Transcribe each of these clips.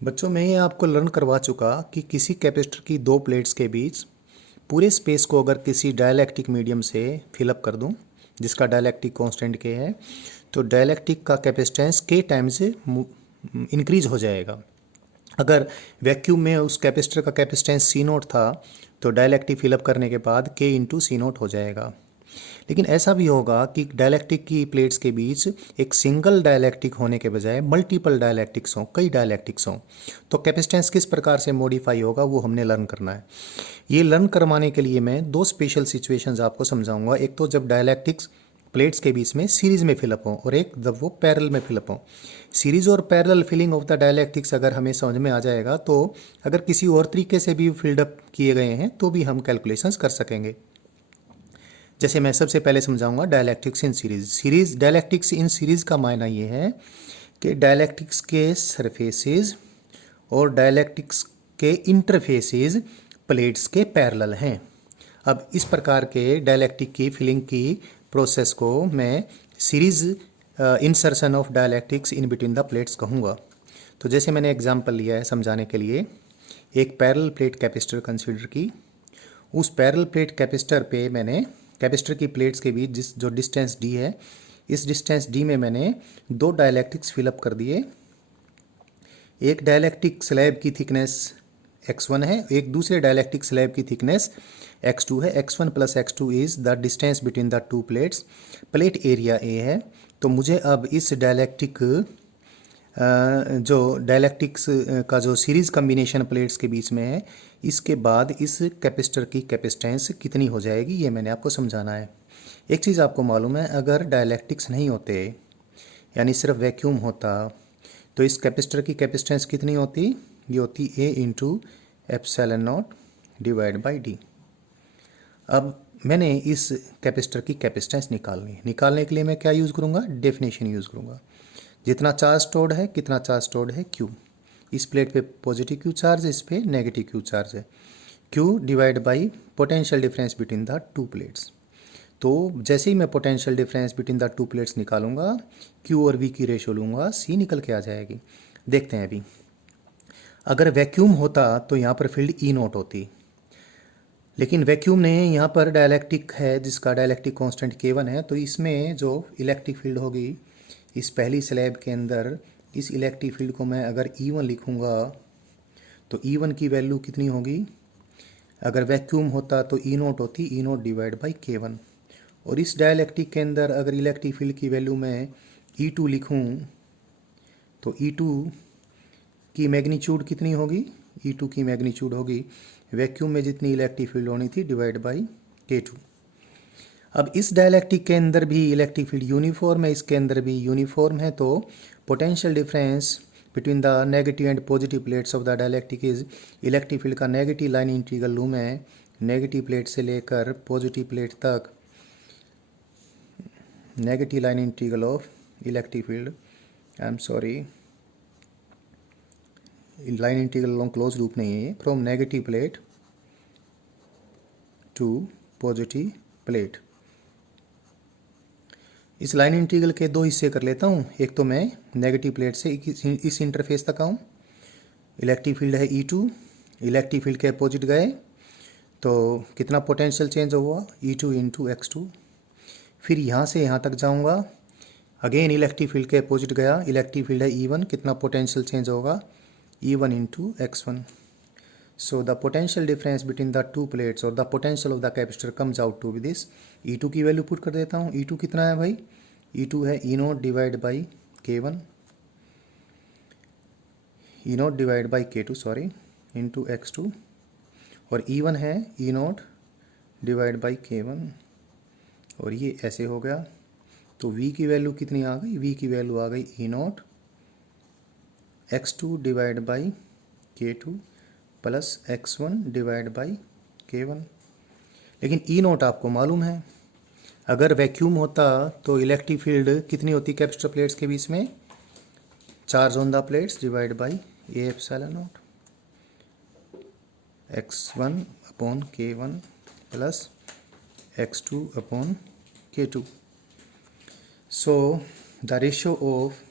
बच्चों मैं ये आपको लर्न करवा चुका कि किसी कैपेसिटर की दो प्लेट्स के बीच पूरे स्पेस को अगर किसी डाइलेक्ट्रिक मीडियम से फिलअप कर दूं जिसका डाइलेक्ट्रिक कांस्टेंट के है तो डाइलेक्ट्रिक का कैपेसिटेंस के टाइम से इंक्रीज हो जाएगा। अगर वैक्यूम में उस कैपेसिटर का कैपेसिटेंस सी नोट था तो डाइलेक्ट्रिक फिलअप करने के बाद के इंटू सी नोट हो जाएगा। लेकिन ऐसा भी होगा कि डाइलेक्ट्रिक की प्लेट्स के बीच एक सिंगल डाइलेक्ट्रिक होने के बजाय मल्टीपल डाइलेक्ट्रिक्स हों, कई डाइलेक्ट्रिक्स हों, तो कैपेसिटेंस किस प्रकार से मॉडिफाई होगा वो हमने लर्न करना है। ये लर्न करवाने के लिए मैं दो स्पेशल सिचुएशंस आपको समझाऊंगा। एक तो जब डाइलेक्ट्रिक्स प्लेट्स के बीच में सीरीज में फिलअप हो और एक जब वो पैरेलल में फिलअप हो। सीरीज और parallel filling of the dielectrics अगर हमें समझ में आ जाएगा तो अगर किसी और तरीके से भी फिल्डअप किए गए हैं तो भी हम कैलकुलेशंस कर सकेंगे। जैसे मैं सबसे पहले समझाऊंगा dielectrics in series. Series dielectrics in series का मायना ये है कि डायलैक्ट्रिक्स के सरफेसेस और डायलैक्ट्रिक्स के इंटरफेसेस प्लेट्स के पैरेलल हैं। अब इस प्रकार के डायलैक्ट्रिक की फिलिंग की प्रोसेस को मैं series insertion of dielectrics in between the plates कहूँगा। तो जैसे मैंने एग्जांपल लिया है समझाने के लिए, एक पैरेलल प्लेट कैपेसिटर कंसीडर की। उस पैरेलल प्लेट कैपेसिटर पे मैंने कैपेसिटर की प्लेट्स के बीच जो डिस्टेंस डी है, इस डिस्टेंस डी में मैंने दो डायलैक्ट्रिक्स फिलअप कर दिए। एक डायलैक्ट्रिक स्लैब की थिकनेस x1 है, एक दूसरे डायलैक्ट्रिक स्लैब की थिकनेस x2 है। x1 plus x2 is the distance between the two plates. Plate area A है। तो मुझे अब इस डायलैक्ट्रिक जो डायलैक्ट्रिक्स का जो सीरीज कम्बिनेशन प्लेट्स के बीच में है, इसके बाद इस कैपेसिटर की कैपेसिटेंस कितनी हो जाएगी ये मैंने आपको समझाना है। एक चीज़ आपको मालूम है, अगर डायलैक्ट्रिक्स नहीं होते यानी सिर्फ वैक्यूम होता तो इस कैपेसिटर की कैपेसिटेंस कितनी होती? ये होती a into epsilon not divide by d. अब मैंने इस कैपेसिटर की कैपेसिटेंस निकालने के लिए मैं क्या यूज़ करूँगा? डेफिनेशन यूज़ करूँगा। जितना चार्ज स्टोर्ड है, कितना चार्ज स्टोर्ड है? क्यू। इस प्लेट पे पॉजिटिव क्यू चार्ज है, इस पे नेगेटिव क्यू चार्ज है। Q divide by potential difference between the two plates. तो जैसे ही मैं potential difference between the two plates निकालूंगा, क्यू और वी की रेशो लूँगा, सी निकल के आ जाएगी। देखते हैं अभी। अगर वैक्यूम होता तो यहाँ पर फील्ड ई नोट होती, लेकिन वैक्यूम नहीं है, यहाँ पर डायलैक्ट्रिक है जिसका डायलैक्ट्रिक कांस्टेंट K1 है। तो इसमें जो इलेक्ट्रिक फील्ड होगी इस पहली स्लैब के अंदर, इस इलेक्ट्रिक फील्ड को मैं अगर E1 लिखूँगा तो E1 की वैल्यू कितनी होगी? अगर वैक्यूम होता तो ई नोट होती, ई नोट डिवाइड बाई K1। और इस डायलैक्ट्रिक के अंदर अगर इलेक्ट्रिक फील्ड की वैल्यू मैं E2 लिखूँ तो E2 की मैग्नीट्यूड कितनी होगी? E2 की मैग्नीट्यूड होगी वैक्यूम में जितनी इलेक्ट्रिक फील्ड होनी थी डिवाइड बाई K2। अब इस डायलैक्ट्रिक के अंदर भी इलेक्ट्रिक फील्ड यूनिफॉर्म है, इसके अंदर भी यूनिफॉर्म है। तो potential difference between the negative and positive plates of the dielectric is, electric field का नेगेटिव लाइन इंटीग्रल लूँ मैं नेगेटिव प्लेट से लेकर पॉजिटिव प्लेट तक, negative line integral of electric field, I am sorry, line integral long close loop नहीं है ये, from negative plate to positive plate. इस लाइन इंटीग्रल के दो हिस्से कर लेता हूँ। एक तो मैं नेगेटिव प्लेट से इस इंटरफेस तक आऊँ, इलेक्ट्रिक फील्ड है E2, इलेक्ट्रिक फील्ड के अपोजिट गए तो कितना पोटेंशियल चेंज हुआ? E2 into x2। फिर यहाँ से यहाँ तक जाऊँगा, अगेन इलेक्ट्रिक फील्ड के अपोजिट गया, इलेक्ट्रिक फील्ड है E1, कितना पोटेंशियल चेंज होगा? E1 into x1। So the potential difference between the two plates और the potential of the capacitor comes out to be this। E2 की value put कर देता हूँ। E2 कितना है भाई? E2 है E note divide by K1, E note divide by K2 sorry, into x2। और E1 है E note divide by K1। और ये ऐसे हो गया। तो V की वैल्यू कितनी आ गई? V की वैल्यू आ गई E note x2 divide by K2 plus x1 divide by K1। लेकिन ई नोट आपको मालूम है, अगर वैक्यूम होता तो इलेक्ट्रिक फील्ड कितनी होती कैपेसिटर प्लेट्स के बीच में? Charge on the plates divide by A epsilon not, x1 upon K1 plus x2 upon K2। So the ratio of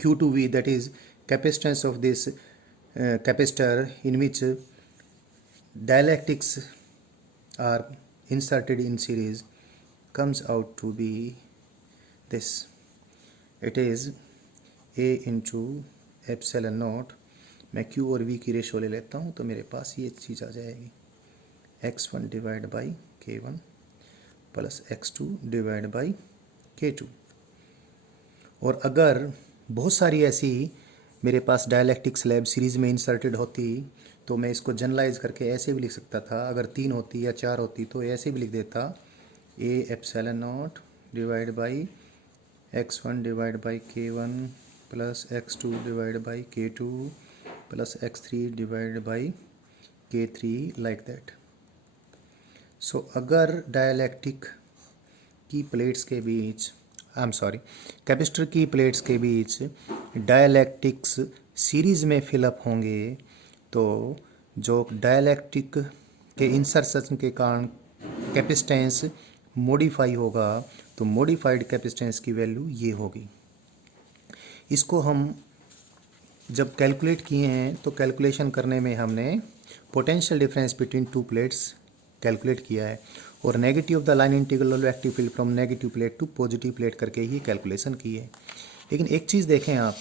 Q to V, that is capacitance of this capacitor in which dielectrics are inserted in series comes out to be this. It is A into epsilon not, मैं Q और V की ratio ले लेता हूँ तो मेरे पास ये चीज़ आ जाएगी x1 divide by k1 plus x2 divide by k2। और अगर बहुत सारी ऐसी मेरे पास डायलैक्टिक स्लैब सीरीज़ में इंसर्टेड होती तो मैं इसको जनरलाइज करके ऐसे भी लिख सकता था। अगर 3 होती या 4 होती तो ऐसे भी लिख देता A epsilon not divide by x1 divide by k1 plus x2 divide by k2 plus x3 divide by k3 like that. So अगर डायलैक्टिक की प्लेट्स के बीच कैपेसिटर की प्लेट्स के बीच डायलैक्टिक्स सीरीज़ में फिलअप होंगे तो जो डायलैक्टिक के इंसर्शन के कारण कैपेसिटेंस मॉडिफाई होगा तो मॉडिफाइड कैपेसिटेंस की वैल्यू ये होगी। इसको हम जब कैलकुलेट किए हैं तो कैलकुलेशन करने में हमने potential difference between two plates calculate किया है और negative of the line integral of active field from negative plate to positive plate करके ही कैलकुलेशन की है। लेकिन एक चीज़ देखें आप,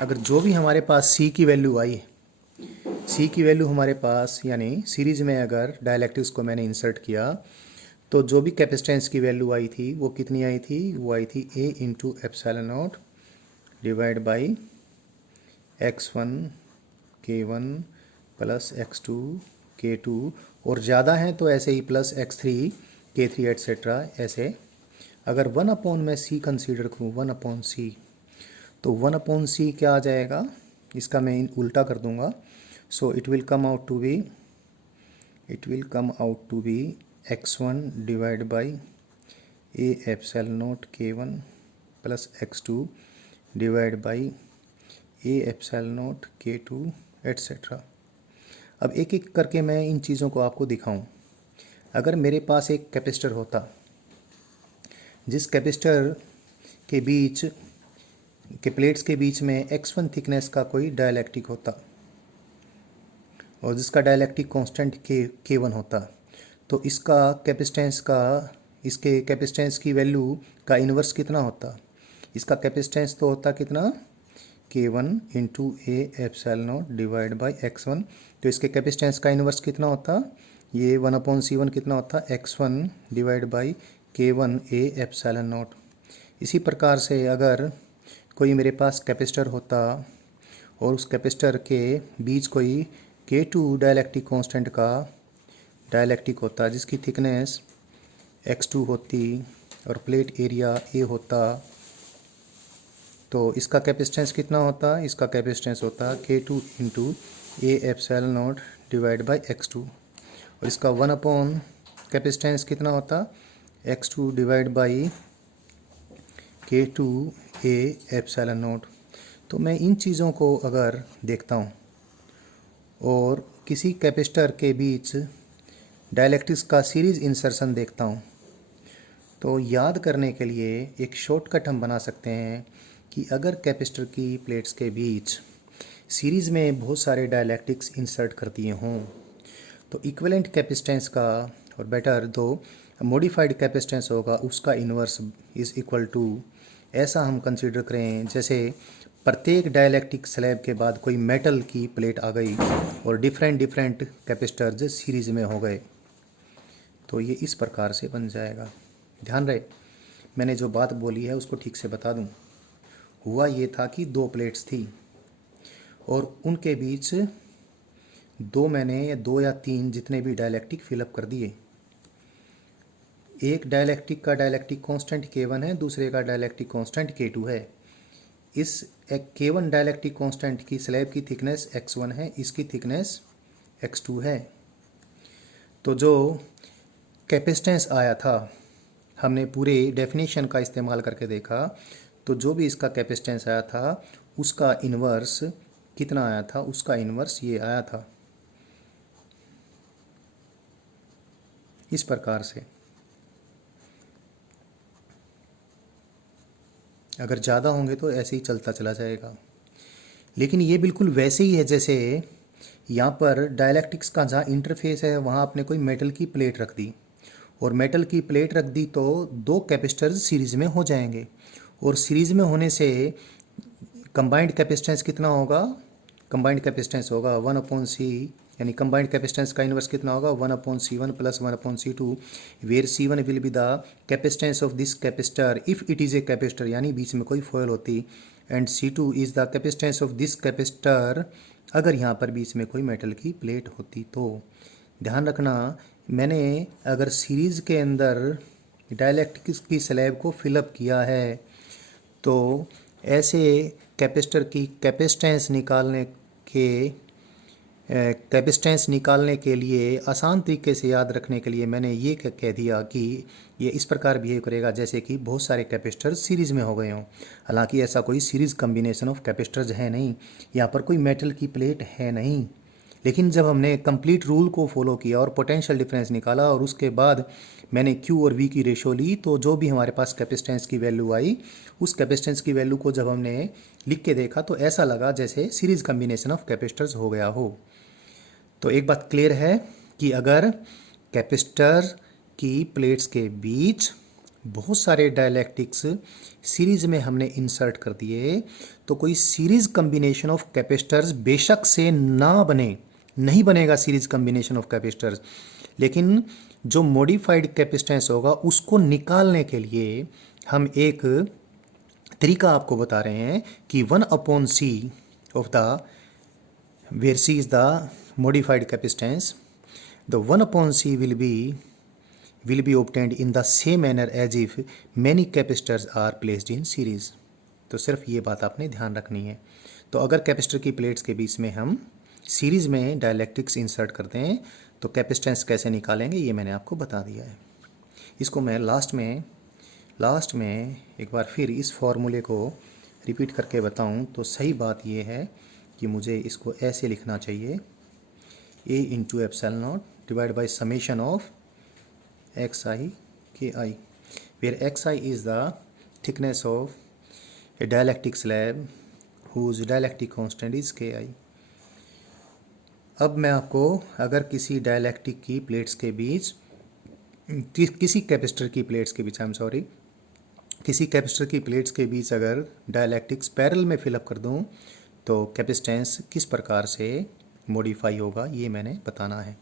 अगर जो भी हमारे पास C की वैल्यू आई है, C की वैल्यू हमारे पास यानी सीरीज़ में अगर डायलैक्ट्रिक्स को मैंने इंसर्ट किया तो जो भी कैपेसिटेंस की वैल्यू आई थी वो कितनी आई थी, वो आई थी A into epsilon not divide by x1 k1 plus x2 k2 और ज़्यादा हैं तो ऐसे ही प्लस x3 k3 एट्सेट्रा। ऐसे अगर 1/, मैं C कंसीडर करूँ 1/C तो 1/C क्या आ जाएगा, इसका मैं उल्टा कर दूंगा। So it will come out to be x1 divide by A epsilon not k1 plus x2 divide by A epsilon not k2 etcetera. अब एक एक करके मैं इन चीज़ों को आपको दिखाऊं। अगर मेरे पास एक कैपेसिटर होता जिस कैपेसिटर के बीच के प्लेट्स के बीच में x1 थिकनेस का कोई डायलैक्टिक होता और जिसका डायलैक्टिक कांस्टेंट k1 होता तो इसके कैपेसिटेंस की वैल्यू का इन्वर्स कितना होता, इसका कैपेसिटेंस तो होता कितना k1 into A epsilon not divide by x1। तो इसके कैपेसिटेंस का इन्वर्स कितना होता, ये 1/C1 कितना होता x1 divide by k1 A epsilon not. इसी प्रकार से अगर कोई मेरे पास कैपेसिटर होता और उस कैपेसिटर के बीच कोई k2 डायलैक्टिक कांस्टेंट का डायलैक्टिक होता जिसकी थिकनेस x2 होती और प्लेट एरिया A होता तो इसका कैपेसिटेंस कितना होता, इसका कैपेसिटेंस होता k2 into A epsilon not divide by x2 और इसका 1/, कैपेसिटेंस कितना होता x2 divide by k2 A epsilon not. तो मैं इन चीज़ों को अगर देखता हूँ और किसी कैपेसिटर के बीच डायलैक्ट्रिक्स का सीरीज़ इंसर्शन देखता हूँ तो याद करने के लिए एक शॉर्टकट हम बना सकते हैं कि अगर कैपेसिटर की प्लेट्स के बीच सीरीज़ में बहुत सारे डायलैक्ट्रिक्स इंसर्ट कर दिए हों तो इक्विवेलेंट कैपेसिटेंस का और बेटर दो मॉडिफाइड कैपेसिटेंस होगा उसका इन्वर्स इज़ इक्वल टू, ऐसा हम कंसीडर करें जैसे प्रत्येक डायलैक्ट्रिक स्लैब के बाद कोई मेटल की प्लेट आ गई और डिफरेंट कैपेसिटर्स सीरीज़ में हो गए तो ये इस प्रकार से बन जाएगा। ध्यान रहे मैंने जो बात बोली है उसको ठीक से बता दूं। हुआ ये था कि 2 प्लेट्स थी और उनके बीच 2 या 3 जितने भी डायलैक्ट्रिक फिलअप कर दिए। एक डायलैक्ट्रिक का डायलैक्ट्रिक कांस्टेंट k1 है, दूसरे का डायलैक्ट्रिक कांस्टेंट k2 है। इस k1 डायलैक्ट्रिक कांस्टेंट की स्लैब की थिकनेस x1 है, इसकी थिकनेस x2 है। तो जो कैपेसिटेंस आया था हमने पूरे डेफिनेशन का इस्तेमाल करके देखा तो जो भी इसका कैपेसिटेंस आया था उसका इन्वर्स कितना आया था, उसका इन्वर्स ये आया था इस प्रकार से। अगर ज़्यादा होंगे तो ऐसे ही चलता चला जाएगा। लेकिन ये बिल्कुल वैसे ही है जैसे यहाँ पर डायलैक्ट्रिक्स का जहाँ इंटरफेस है वहाँ आपने कोई मेटल की प्लेट रख दी, और मेटल की प्लेट रख दी तो दो कैपेसिटर्स सीरीज में हो जाएंगे, और सीरीज में होने से कंबाइंड कैपेसिटेंस कितना होगा, कंबाइंड कैपेसिटेंस होगा 1/c, यानी कंबाइंड कैपेसिटेंस का इनवर्स कितना होगा 1/c1 plus 1/c2, where c1 will be the capacitance of this capacitor if it is a capacitor, यानी बीच में कोई फॉयल होती, and c2 is the capacitance of this capacitor अगर यहाँ पर बीच में कोई मेटल की प्लेट होती तो। ध्यान रखना, मैंने अगर सीरीज़ के अंदर डाइलेक्ट्रिक्स की स्लैब को फिलअप किया है तो ऐसे कैपेसिटर की कैपेसिटेंस निकालने के लिए आसान तरीके से याद रखने के लिए मैंने ये कह दिया कि ये इस प्रकार बिहेव करेगा जैसे कि बहुत सारे कैपेसिटर सीरीज़ में हो गए हों। हालांकि ऐसा कोई सीरीज़ कम्बिनेशन ऑफ कैपेसिटर्स है नहीं, यहाँ पर कोई मेटल की प्लेट है नहीं, लेकिन जब हमने कंप्लीट रूल को फॉलो किया और पोटेंशियल डिफरेंस निकाला और उसके बाद मैंने Q और V की रेशो ली, तो जो भी हमारे पास कैपेसिटेंस की वैल्यू आई, उस कैपेसिटेंस की वैल्यू को जब हमने लिख के देखा तो ऐसा लगा जैसे सीरीज़ कम्बिनेशन ऑफ कैपेसिटर्स हो गया हो। तो एक बात क्लियर है कि अगर कैपेसिटर की प्लेट्स के बीच बहुत सारे डाइलेक्ट्रिक्स सीरीज में हमने इंसर्ट कर दिए तो कोई सीरीज कम्बिनेशन ऑफ कैपेसिटर्स बेशक से ना बने, नहीं बनेगा सीरीज कम्बिनेशन ऑफ कैपेसिटर्स, लेकिन जो मॉडिफाइड कैपेसिटेंस होगा उसको निकालने के लिए हम एक तरीका आपको बता रहे हैं कि 1/c of the where C is the modified capacitance, the 1/c will be obtained in the same manner as if many capacitors are placed in series। तो सिर्फ ये बात आपने ध्यान रखनी है। तो अगर कैपेसिटर की प्लेट्स के बीच में हम सीरीज़ में डाइलेक्ट्रिक्स इंसर्ट करते हैं तो कैपेसिटेंस कैसे निकालेंगे ये मैंने आपको बता दिया है। इसको मैं लास्ट में एक बार फिर इस फॉर्मूले को रिपीट करके बताऊं तो सही बात ये है कि मुझे इसको ऐसे लिखना चाहिए, A into epsilon not divide by summation of xi ki, where xi is the thickness of a dielectric slab whose dielectric constant is ki। अब मैं आपको अगर किसी डाइलेक्ट्रिक की प्लेट्स के बीच किसी कैपेसिटर की प्लेट्स के बीच किसी कैपेसिटर की प्लेट्स के बीच अगर डाइलेक्ट्रिक्स पैरेलल में फिलअप कर दूं तो कैपेसिटेंस किस प्रकार से मॉडिफाई होगा ये मैंने बताना है।